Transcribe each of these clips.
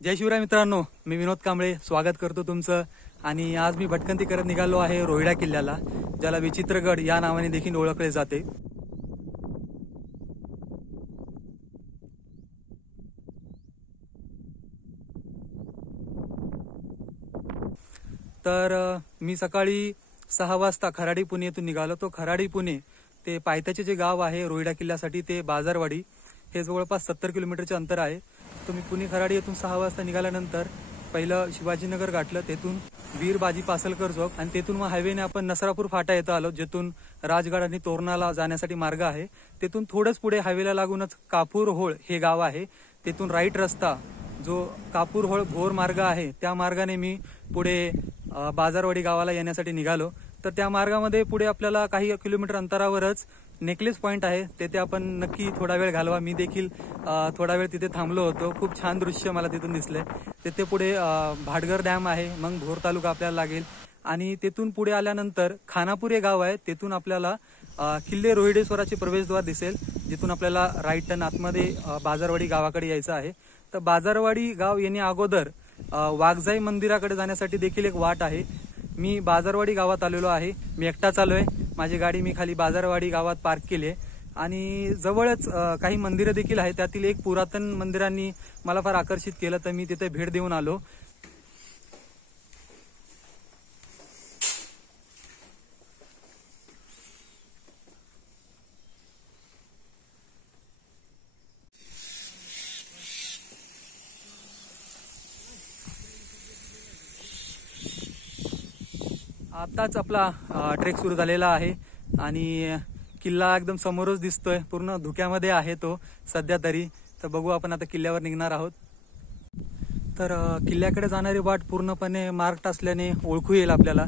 जय शिवराय मित्रांनो, मी विनोद कांबळे स्वागत करतो तुमचं। आणि आज मी भटकंती करत निघालो आहे रोहिडा किल्ल्याला, ज्याला विचित्रगड या नावाने देखील ओळखले जाते। तर मी सकाळी 6 वाजता खराडी पुणे येथून निघालो। तो खराडी पुणे ते पायथ्याचे जे गाव आहे रोहिडा किल्ल्यासाठी ते बाजारवाडी, हे जवळपास 70 किलोमीटरचे अंतर आहे। तुम्ही पुणे खराडी येथून 6 वाजता निघाल्यानंतर पहिलं शिवाजीनगर गाठलं, तेथून वीर बाजी पासलकर चौक आणि तेथून मग हायवेने आपण नसरापूर फाटा येथे आलो, जेथून राजगड आणि तोरणाला जाण्यासाठी मार्ग आहे। तेथून थोडंच पुढे हायवेला लागूनच कापूरहोळ हे गाव आहे। तेथून राईट रस्ता जो कापूरहोळ भोर मार्ग आहे त्या मार्गाने मी पुढे बाजारवाडी गावाला येण्यासाठी निघालो। तर त्या मार्गामध्ये पुढे आपल्याला काही किलोमीटर अंतरावरच नेकलेस पॉइंट आहे, तेथे आपण नक्की थोडा वेळ घालवा। मी देखील थोडा वेळ तिथे थांबलो होतो। खूप छान दृश्य मला तिथून दिसले। तिथे पुढे भाटघर डॅम आहे, मग भोर तालुका आपल्याला लागेल आणि तेथून पुढे आल्यानंतर खानापूर हे गाव आहे। तेथून आपल्याला किल्ले रोहिडेश्वराचे प्रवेशद्वार दिसेल, जिथून आपल्याला राईट टर्न आतमध्ये बाजारवाडी गावाकडे यायचं आहे। तर बाजारवाडी गाव येण्या अगोदर वाघजाई मंदिराकडे जाण्यासाठी देखील एक वाट आहे। मी बाजारवाडी गावात आलेलो आहे, मी एकटाच आलोय। माझी गाडी मी खाली बाजारवाडी गावात पार्क केली आहे आणि जवळच काही मंदिरं देखील आहेत। त्यातील एक पुरातन मंदिरांनी मला फार आकर्षित केलं, तर मी तिथे भेट देऊन आलो। आताच आपला ट्रेक सुरू झालेला आहे आणि किल्ला एकदम समोरच दिसतोय, पूर्ण धुक्यामध्ये आहे तो सध्या तरी। तर बघू, आपण आता किल्ल्यावर निघणार आहोत। तर किल्ल्याकडे जाणारी वाट पूर्णपणे मार्क्ड असल्याने ओळखू येईल आपल्याला,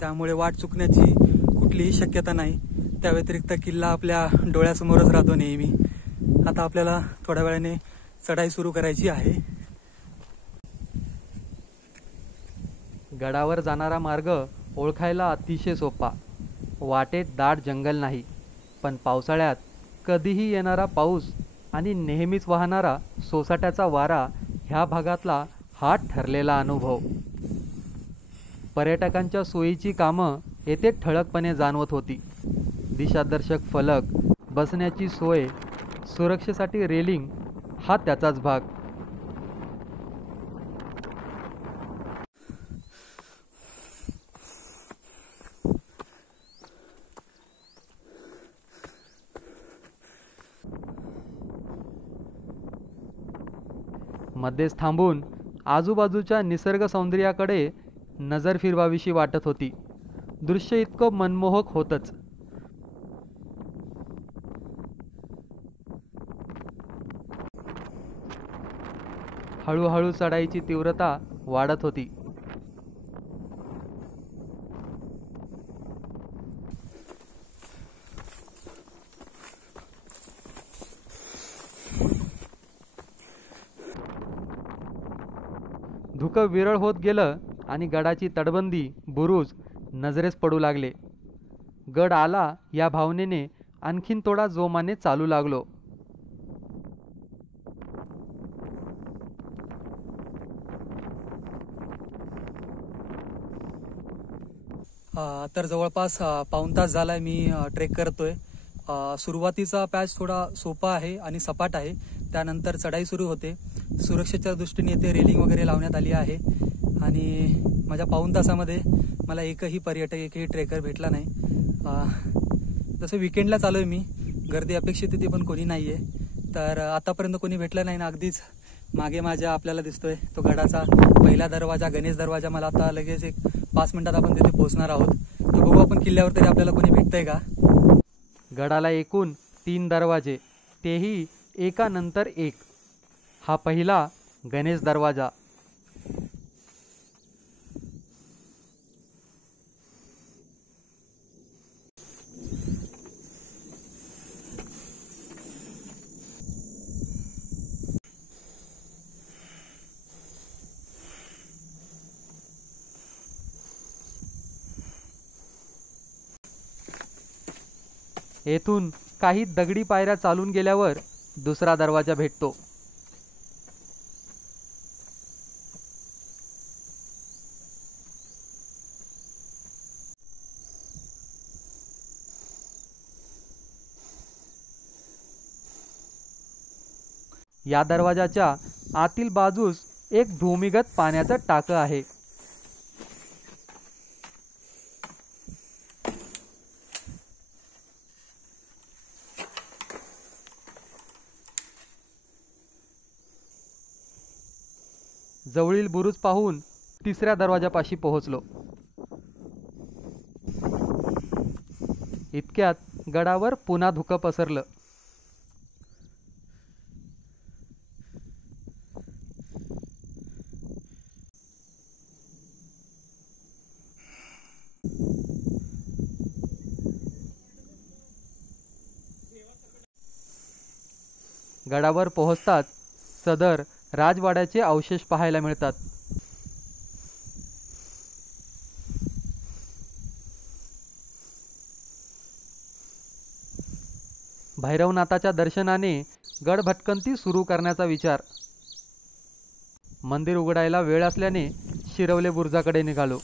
त्यामुळे वाट चुकण्याची कुठलीही शक्यता नाही। त्या व्यतिरिक्त किल्ला आपल्या डोळ्यासमोरच राहतो नेहमी। आता आपल्याला थोड्या वेळाने चढाई सुरू करायची आहे। गडावर जाणारा मार्ग ओळखायला अतिशय सोपा। वाटेत दाट जंगल नाही, पण पावसाळ्यात कधीही येणारा पाऊस आणि नेहमीच वाहणारा सोसाट्याचा वारा ह्या भागातला हा ठरलेला अनुभव। पर्यटकांच्या सोयीची कामं येथे ठळकपणे जाणवत होती। दिशादर्शक फलक, बसण्याची सोय, सुरक्षेसाठी रेलिंग हा त्याचाच भाग। मध्येच थांबून आजूबाजूच्या निसर्ग सौंदर्याकडे नजर फिरवावीशी वाटत होती। दृश्य इतकं मनमोहक होतच। हळूहळू चढाईची तीव्रता वाढत होती। धुकं विरळ होत गेलं आणि गडाची तटबंदी बुरुज नजरेस पडू लागले। गड आला या भावनेने आणखीन थोडा जोमाने चालू लागलो। तर जवळपास पाऊण तास झालाय मी ट्रेक करतोय। सुरुवातीचा पॅच थोडा सोपा आहे आणि सपाट आहे, त्यानंतर चढाई सुरू होते। सुरक्षेच्या दृष्टीने येथे रेलिंग वगैरे लावण्यात आली आहे आणि माझ्या पाऊण तासामध्ये मला एकही पर्यटक, एकही ट्रेकर भेटला नाही। जसं विकेंडला चालू आहे मी, गर्दी अपेक्षित होती पण कोणी नाही आहे। तर आतापर्यंत कोणी भेटलं नाही ना। अगदीच मागे माझ्या आपल्याला दिसतोय तो गडाचा पहिला दरवाजा, गणेश दरवाजा। मला आता लगेच एक 5 मिनिटात आपण तिथे पोहोचणार आहोत। तर बघू आपण किल्ल्यावर तरी आपल्याला कोणी भेटतंय का। गडाला एकूण 3 दरवाजे, तेही एकानंतर एक। हा पहिला गणेश दरवाजा। येथून काही दगडी पायऱ्या चालून गेल्यावर दुसरा दरवाजा भेटतो। या दरवाजाच्या आतील बाजूस एक भूमिगत पाण्याचं टाकं आहे. जवळील बुरुज पाहून तिसऱ्या दरवाजापाशी पोहोचलो. इतक्यात गडावर पुन्हा धुकं पसरलं. गडावर पोहोचताच सदर राजवाड्याचे अवशेष पाहायला मिळतात. भैरवनाथाच्या दर्शनाने गड भटकंती सुरू करण्याचा विचार. मंदिर उघडायला वेळ असल्याने शिरवले बुरुजाकडे निघालो.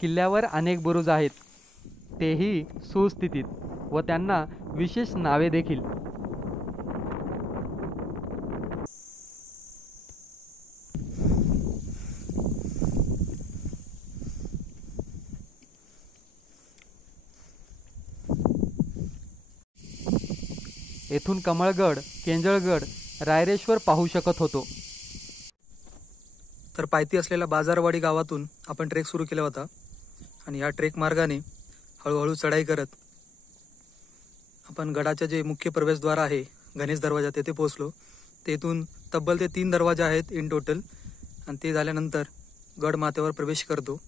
किल्ल्यावर अनेक बुरुज आहेत, तेही सुस्थितीत व त्यांना विशेष नावे देखील. येथून कमळगड, केंजळगड, रायरेश्वर पाहू शकत होतो. तर पायथी असलेल्या बाजारवाडी गावातून आपण ट्रेक सुरू केला होता आणि या ट्रेक मार्गाने हळूहळू चढाई करत आपण गडाचे जे मुख्य प्रवेशद्वार आहे गणेश दरवाजा तेथे पोहोचलो. तेथून तब्बल ते 3 दरवाजे आहेत इन टोटल आणि ते झाल्यानंतर गड माथ्यावर प्रवेश करतो.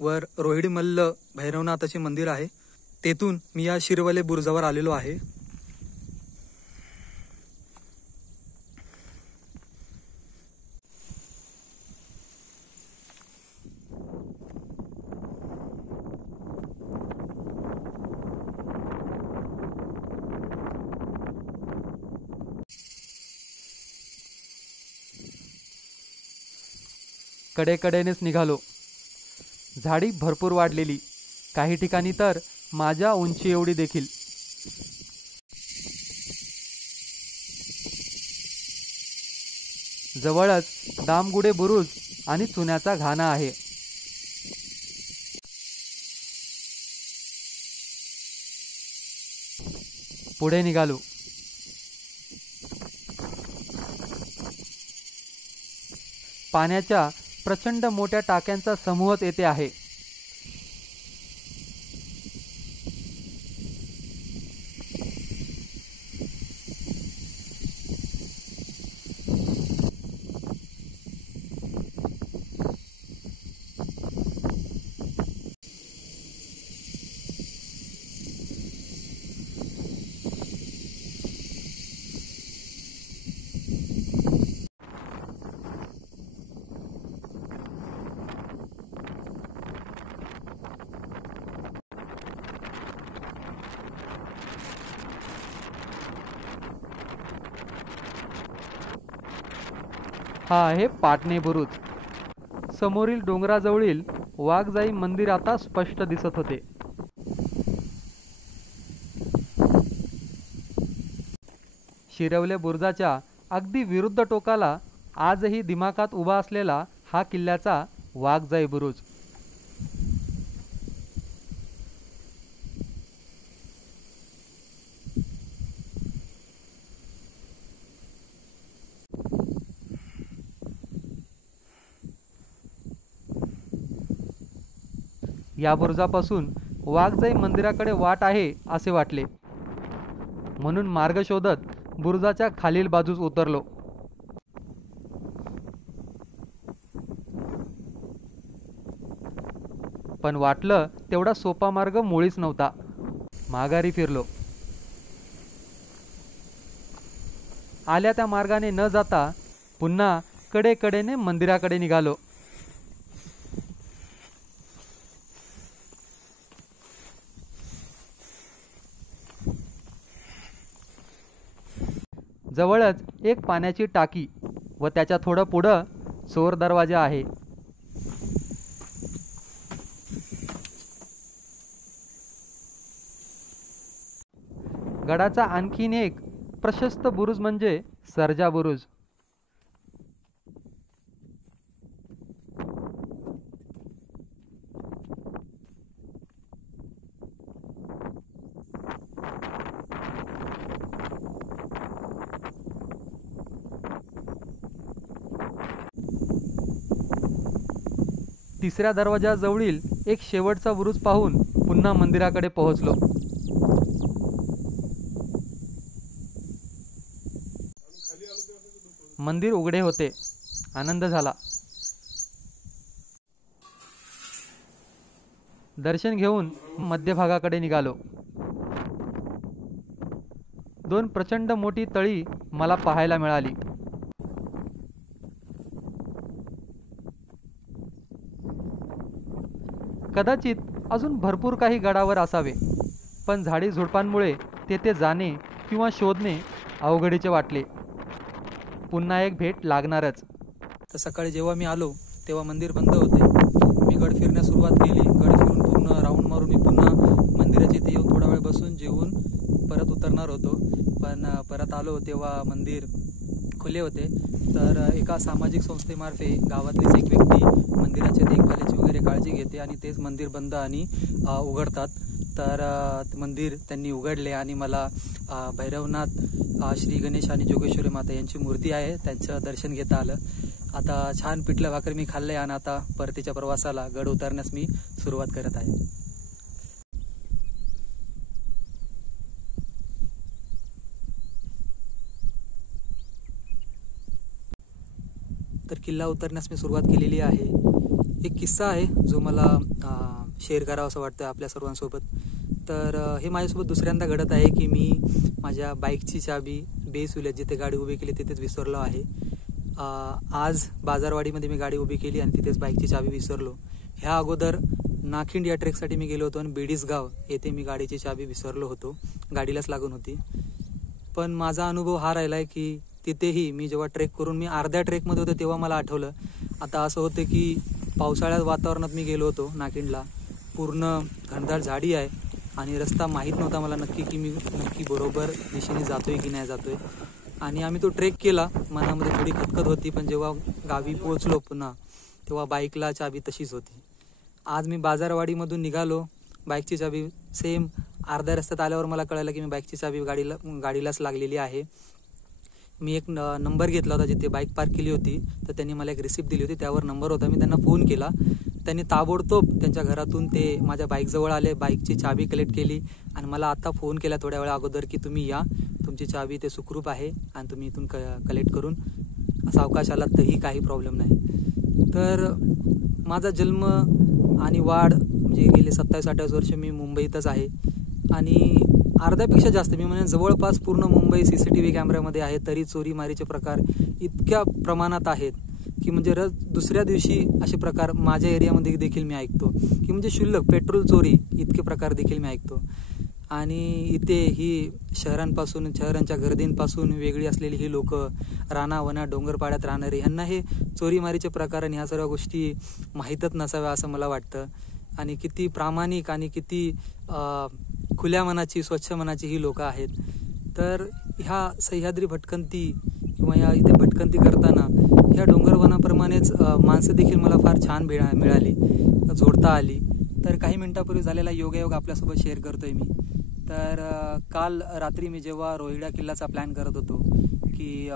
वर रोहिडी मल्ल भैरवनाथाचे मंदिर आहे. तेथून मी या शिरवले बुरुजावर आलेलो आहे. कडेकडेनेच निघालो. झाडी भरपूर वाढलेली, काही ठिकाणी तर माझ्या उंची एवढी देखील. जवळच दामगुडे बुरुज आणि चुन्याचा घाणा आहे. पुढे निघालो. पाण्याच्या प्रचंड मोठ्या टाक्यांचा समूहच येथे आहे. हा आहे पाटणे बुरुज. समोरील डोंगराजवळील वाघजाई मंदिर आता स्पष्ट दिसत होते. शिरवले बुरुजाच्या अगदी विरुद्ध टोकाला आजही दिमाखात उभा असलेला हा किल्ल्याचा वाघजाई बुरुज. या बुरुजापासून वाघजाई मंदिराकडे वाट आहे असे वाटले, म्हणून मार्ग शोधत बुरुजाच्या खालील बाजूस उतरलो. पण वाटलं तेवढा सोपा मार्ग मुळीच नव्हता. माघारी फिरलो. आल्या त्या मार्गाने न जाता पुन्हा कडेकडेने मंदिराकडे निघालो. जवळच एक पाण्याची टाकी व त्याच्या थोडं पुढं चोर दरवाजा आहे. गडाचा आणखीन एक प्रशस्त बुरुज म्हणजे सर्जा बुरुज. तिसऱ्या दरवाजाजवळील एक शेवटचा बुरुज पाहून पुन्हा मंदिराकडे पोहोचलो. मंदिर उघडे होते. आनंद झाला. दर्शन घेऊन मध्यभागाकडे निघालो. 2 प्रचंड मोठी तळी मला पाहायला मिळाली. कदाचित अजून भरपूर काही गडावर असावे, पण झाडी झुडपांमुळे तेथे जाणे किंवा शोधणे अवघडीचे वाटले. पुन्हा एक भेट लागणारच. तर सकाळी जेव्हा मी आलो तेव्हा मंदिर बंद होते. मी गड फिरण्यास सुरुवात केली. गड फिरून पूर्ण राऊंड मारून मी पुन्हा मंदिराच्या इथे येऊन थोडा वेळ बसून जेवून परत उतरणार होतो. पण परत आलो तेव्हा मंदिर खुले होते. तर एका सामाजिक संस्थेमार्फे गावातलीच एक व्यक्ती मंदिराच्या देखभालीची वगैरे काळजी घेते आणि तेच मंदिर बंद आणि उघडतात. तर मंदिर त्यांनी उघडले आणि मला भैरवनाथ, श्री गणेश आणि जोगेश्वरी माता यांची मूर्ती आहे त्यांचं दर्शन घेता आलं. आता छान पिठलं भाकर मी खाल्लंय आणि आता परतीच्या प्रवासाला गड उतरण्यास मी सुरुवात करत आहे. तर किल्ला उतरण्यास मी सुरुवात केलेली आहे. एक किस्सा आहे जो मला शेअर करावा असं वाटतं आपल्या सर्वांसोबत. तर हे माझ्यासोबत दुसऱ्यांदा घडत आहे की मी माझ्या बाईकची चाबी बेसुल्यात जिथे गाडी उभी केली तिथेच विसरलो आहे. आज बाजारवाडीमध्ये मी गाडी उभी केली आणि तिथेच बाईकची चाबी विसरलो. ह्या अगोदर नाखिंड या ट्रेकसाठी मी गेलो होतो आणि बेडीसगाव येथे मी गाडीची चाबी विसरलो होतो. गाडीलाच लागून होती. पण माझा अनुभव हा राहिला आहे की तिथेही मी जेव्हा ट्रेक करून मी अर्ध्या ट्रेकमध्ये होतो तेव्हा मला आठवलं. आता असं होतं की पावसाळ्यात वातावरणात मी गेलो होतो नाखिंडला. पूर्ण घनदाट झाडी आहे आणि रस्ता माहीत नव्हता मला नक्की की मी नक्की बरोबर दिशेने जातोय की नाही जातोय. आणि आम्ही तो ट्रेक केला. मनामध्ये थोडी खतखत होती, पण जेव्हा गावी पोहोचलो पुन्हा तेव्हा बाईकला चाबी तशीच होती. आज मी बाजारवाडीमधून निघालो. बाईकची चाबी सेम अर्ध्या रस्त्यात आल्यावर मला कळलं की मी बाईकची चाबी गाडीलाच लागलेली आहे. मी एक नंबर घेतला होता जिथे बाईक पार्क केली होती. तर त्यांनी मला एक रिसिप्ट दिली होती, त्यावर नंबर होता. मी त्यांना फोन केला. त्यांनी ताबडतोब त्यांच्या घरातून ते माझ्या बाईकजवळ आले, बाईकची चाबी कलेक्ट केली आणि मला आता फोन केला थोड्या वेळा अगोदर की तुम्ही या, तुमची चाबी ते सुखरूप आहे आणि तुम्ही इथून कलेक्ट करून सावकाश आलात तरी काही प्रॉब्लेम नाही. तर माझा जन्म आणि वाढ म्हणजे गेले 27-28 वर्ष मी मुंबईतच आहे आणि अर्ध्यापेक्षा जास्त मी म्हणजे जवळपास पूर्ण मुंबई CCTV कॅमेऱ्यामध्ये आहे. तरी चोरीमारीचे प्रकार इतक्या प्रमाणात आहेत की म्हणजे दुसऱ्या दिवशी असे प्रकार माझ्या एरियामध्ये देखील मी ऐकतो की म्हणजे क्षुल्लक पेट्रोल चोरी इतके प्रकार देखील मी ऐकतो. आणि इथे ही शहरांच्या गर्दींपासून वेगळी असलेली ही लोक रानावनात डोंगरपाड्यात राहणारे, ह्यांना हे चोरीमारीचे प्रकार आणि ह्या सर्व गोष्टी माहीतच नसाव्या असं मला वाटतं. आणि किती प्रामाणिक आणि किती खुल्या मनाची स्वच्छ मनाची ही लोकं आहेत. तर ह्या सह्याद्री भटकंती किंवा या इथे भटकंती करताना ह्या डोंगरवनाप्रमाणेच माणसं देखील मला फार छान मिळाली, जोडता आली. तर काही मिनिटापूर्वी झालेला योगायोग आपल्यासोबत शेअर करतोय मी. तर काल रात्री मी जेव्हा रोहिडा किल्ल्याचा प्लॅन करत होतो की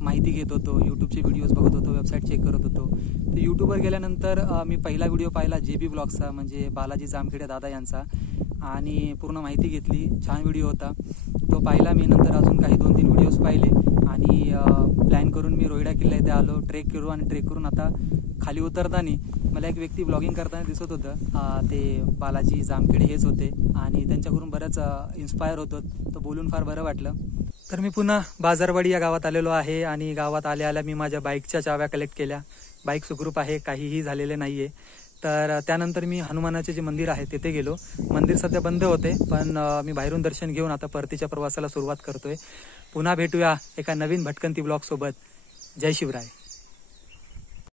माहिती घेत होतो, यूट्यूबचे व्हिडिओज बघत होतो, वेबसाईट चेक करत होतो. तर यूट्यूबवर गेल्यानंतर मी पहिला व्हिडिओ पाहिला JB ब्लॉग्सचा, म्हणजे बालाजी जामखेडे दादा यांचा, आणि पूर्ण माहिती घेतली. छान व्हिडिओ होता तो पाहिला मी. नंतर अजून काही 2-3 व्हिडिओज पाहिले आणि प्लॅन करून मी रोहिडा किल्ला इथे आलो. ट्रेक करून आता खाली उतरताना मला एक व्यक्ती ब्लॉगिंग करताना दिसत होतं. ते बालाजी जामखेडे हेच होते आणि त्यांच्याकडून बरंच इन्स्पायर होतो. तर बोलून फार बरं वाटलं. तर मी पुन्हा बाजारवाडी या गावात आलेलो आहे आणि गावात आल्या मी माझ्या बाईकच्या चाव्या कलेक्ट केल्या. बाईक सुखरूप आहे, काहीही झालेले नाही आहे. तर त्यानंतर मी हनुमानाचे जे मंदिर आहे तिथे गेलो. मंदिर सध्या बंद होते, पण मी बाहेरून दर्शन घेऊन आता परतीच्या प्रवासाला सुरुवात करतोय. पुन्हा भेटूया एका नवीन भटकंती ब्लॉगसोबत. जय शिवराय.